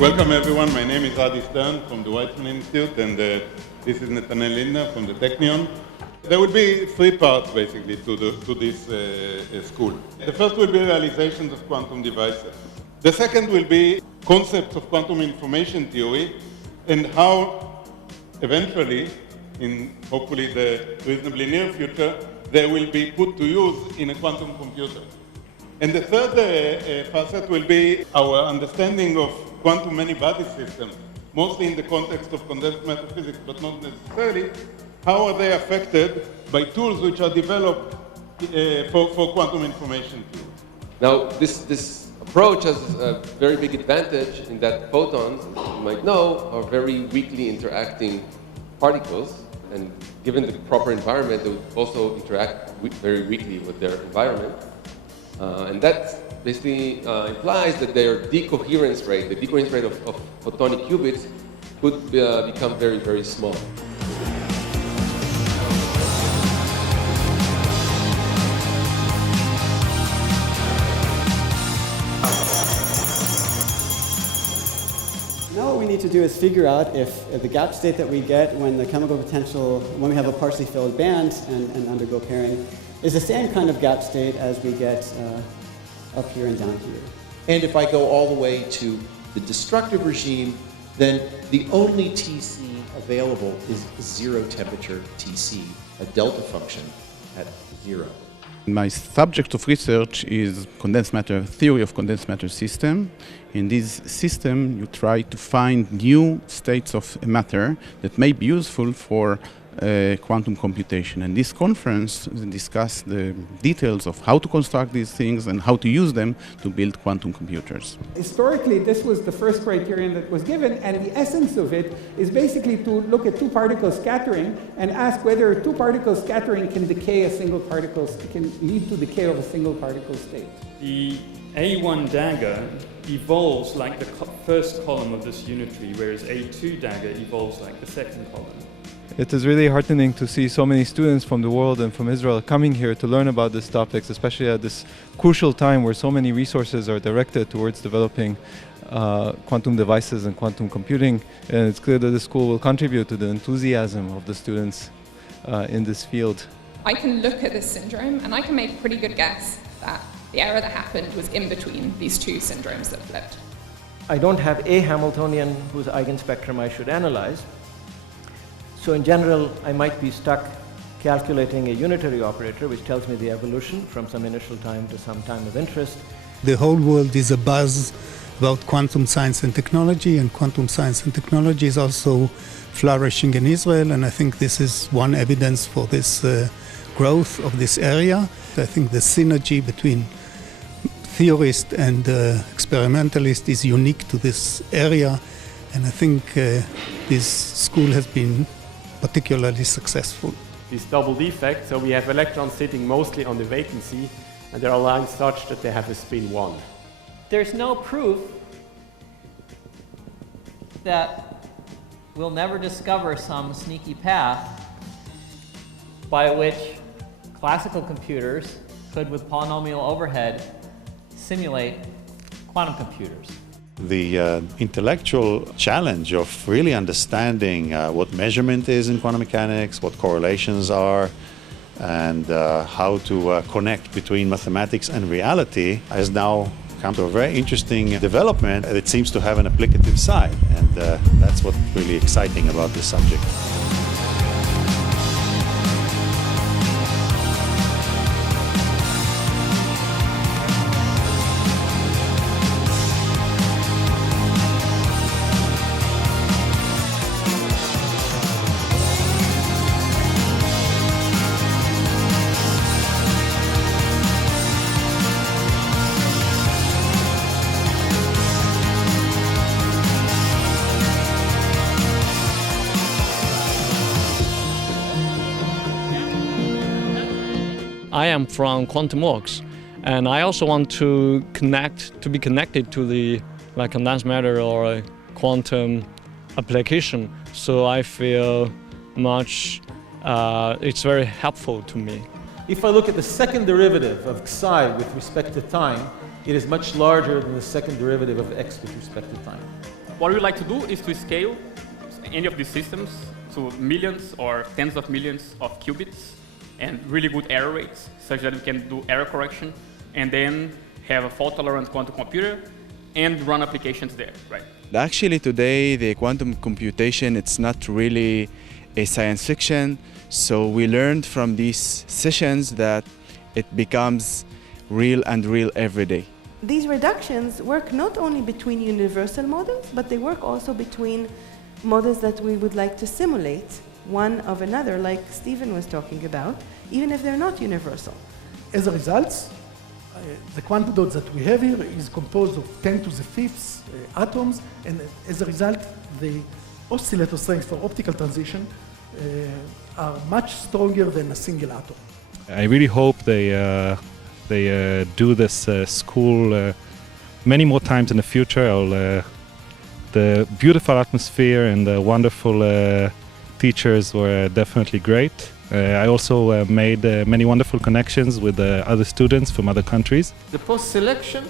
Welcome everyone, my name is Ehud from the Weizmann Institute, and this is Nathaniel Lindner from the Technion. There will be three parts basically to this school. The first will be realizations of quantum devices. The second will be concepts of quantum information theory and how eventually, in hopefully the reasonably near future, they will be put to use in a quantum computer. And the third facet will be our understanding of quantum many-body systems, mostly in the context of condensed matter physics, but not necessarily. How are they affected by tools which are developed for quantum information theory? Now, this approach has a very big advantage in that photons, as you might know, are very weakly interacting particles, and given the proper environment, they would also interact very weakly with their environment. And that basically implies that their decoherence rate, the decoherence rate of photonic qubits, could become very, very small. Now what we need to do is figure out if the gap state that we get when the chemical potential, when we have a partially filled band and undergo pairing, is the same kind of gap state as we get up here and down here. And if I go all the way to the destructive regime, then the only TC available is zero temperature TC, a delta function at zero. My subject of research is condensed matter, theory of condensed matter system. In this system, you try to find new states of matter that may be useful for quantum computation. And this conference discussed the details of how to construct these things and how to use them to build quantum computers. Historically, this was the first criterion that was given, and the essence of it is basically to look at two-particle scattering and ask whether two-particle scattering can decay a single particle, can lead to decay of a single particle state. The A1 dagger evolves like the first column of this unitary, whereas A2 dagger evolves like the second column. It is really heartening to see so many students from the world and from Israel coming here to learn about these topics, especially at this crucial time where so many resources are directed towards developing quantum devices and quantum computing. And it's clear that the school will contribute to the enthusiasm of the students in this field. I can look at this syndrome and I can make a pretty good guess that the error that happened was in between these two syndromes that flipped. I don't have a Hamiltonian whose eigenspectrum I should analyze. So in general, I might be stuck calculating a unitary operator, which tells me the evolution from some initial time to some time of interest. The whole world is abuzz about quantum science and technology, and quantum science and technology is also flourishing in Israel, and I think this is one evidence for this growth of this area. I think the synergy between theorist and experimentalist is unique to this area, and I think this school has been particularly successful. This double defect, so we have electrons sitting mostly on the vacancy, and they're aligned such that they have a spin 1. There's no proof that we'll never discover some sneaky path by which classical computers could, with polynomial overhead, simulate quantum computers. The intellectual challenge of really understanding what measurement is in quantum mechanics, what correlations are, and how to connect between mathematics and reality has now come to a very interesting development. It seems to have an applicative side, and that's what's really exciting about this subject. I am from QuantumWorks, and I also want to be connected to the condensed matter or a quantum application. So I feel it's very helpful to me. If I look at the second derivative of psi with respect to time, it is much larger than the second derivative of x with respect to time. What we like to do is to scale any of these systems to millions or tens of millions of qubits and really good error rates, such that we can do error correction and then have a fault-tolerant quantum computer and run applications there, right? Actually, today, the quantum computation, it's not really a science fiction. So we learned from these sessions that it becomes real every day. These reductions work not only between universal models, but they work also between models that we would like to simulate one of another, like Stephen was talking about, even if they're not universal. As a result, the quantum dot that we have here is composed of 10 to the 5th atoms, and as a result, the oscillator strengths for optical transition are much stronger than a single atom. I really hope they do this school many more times in the future. The beautiful atmosphere and the wonderful teachers were definitely great. I also made many wonderful connections with other students from other countries. The post-selection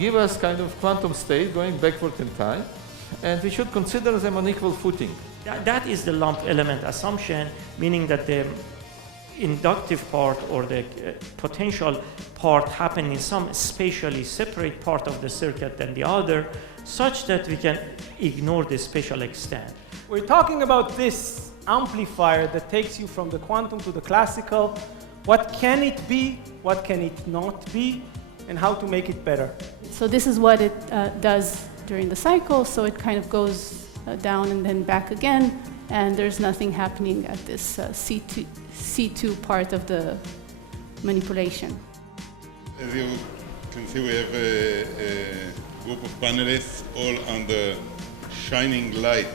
give us kind of quantum state going backward in time, and we should consider them on equal footing. That is the lump element assumption, meaning that the inductive part or the potential part happen in some spatially separate part of the circuit than the other, such that we can ignore the spatial extent. We're talking about this amplifier that takes you from the quantum to the classical. What can it be? What can it not be? And how to make it better. So this is what it does during the cycle. So it kind of goes down and then back again. And there's nothing happening at this C2 part of the manipulation. As you can see, we have a group of panelists all under shining light.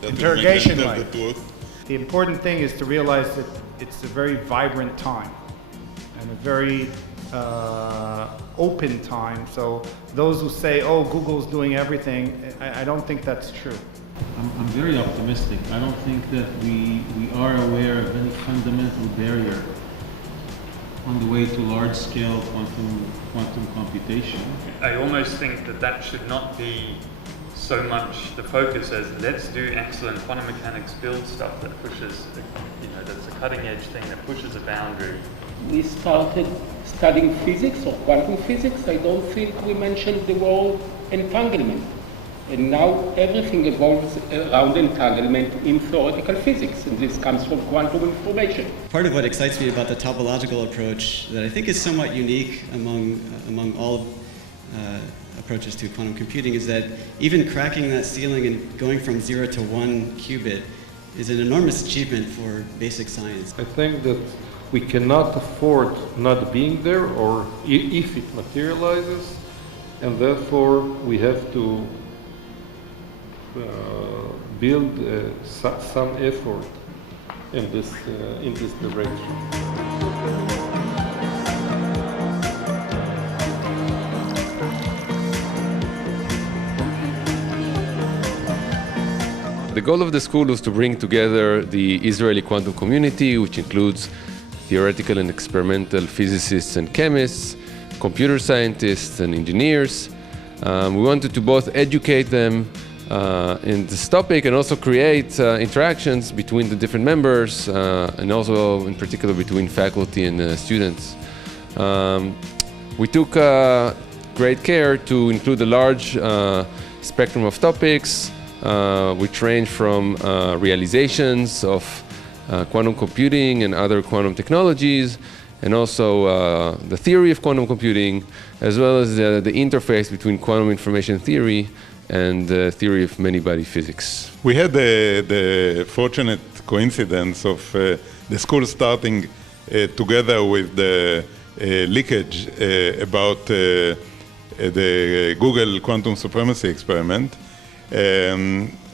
That Interrogation will make them light. tell the truth. The important thing is to realize that it's a very vibrant time and a very open time. So those who say, oh, Google's doing everything, I don't think that's true. I'm very optimistic. I don't think that we are aware of any fundamental barrier on the way to large-scale quantum computation. I almost think that should not be so much the focus as let's do excellent quantum mechanics build stuff that pushes, that's a cutting edge thing that pushes a boundary. We started studying physics or quantum physics. I don't think we mentioned the word entanglement. And now everything evolves around entanglement in theoretical physics, and this comes from quantum information. Part of what excites me about the topological approach that I think is somewhat unique among all approaches to quantum computing is that even cracking that ceiling and going from 0 to 1 qubit is an enormous achievement for basic science. I think that we cannot afford not being there, or if it materializes, and therefore we have to build some effort in this direction. The goal of the school was to bring together the Israeli quantum community, which includes theoretical and experimental physicists and chemists, computer scientists and engineers. We wanted to both educate them in this topic and also create interactions between the different members and also in particular between faculty and students. We took great care to include a large spectrum of topics which range from realizations of quantum computing and other quantum technologies, and also the theory of quantum computing, as well as the interface between quantum information theory and the theory of many-body physics. We had the fortunate coincidence of the school starting together with the leakage about the Google quantum supremacy experiment.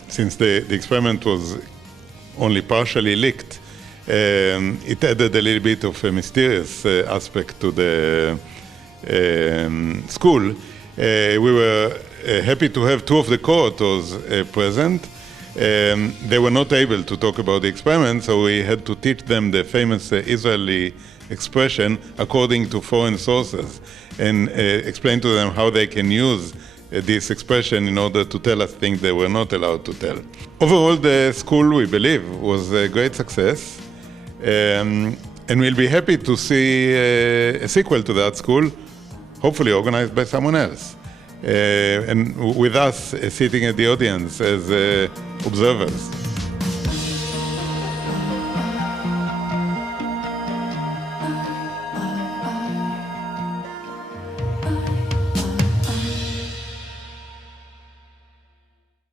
Since the experiment was only partially leaked, it added a little bit of a mysterious aspect to the school. We were happy to have two of the co-authors present. They were not able to talk about the experiment, so we had to teach them the famous Israeli expression according to foreign sources and explain to them how they can use this expression in order to tell us things they were not allowed to tell. Overall, the school, we believe, was a great success. And we'll be happy to see a sequel to that school, hopefully organized by someone else. And with us sitting at the audience as observers.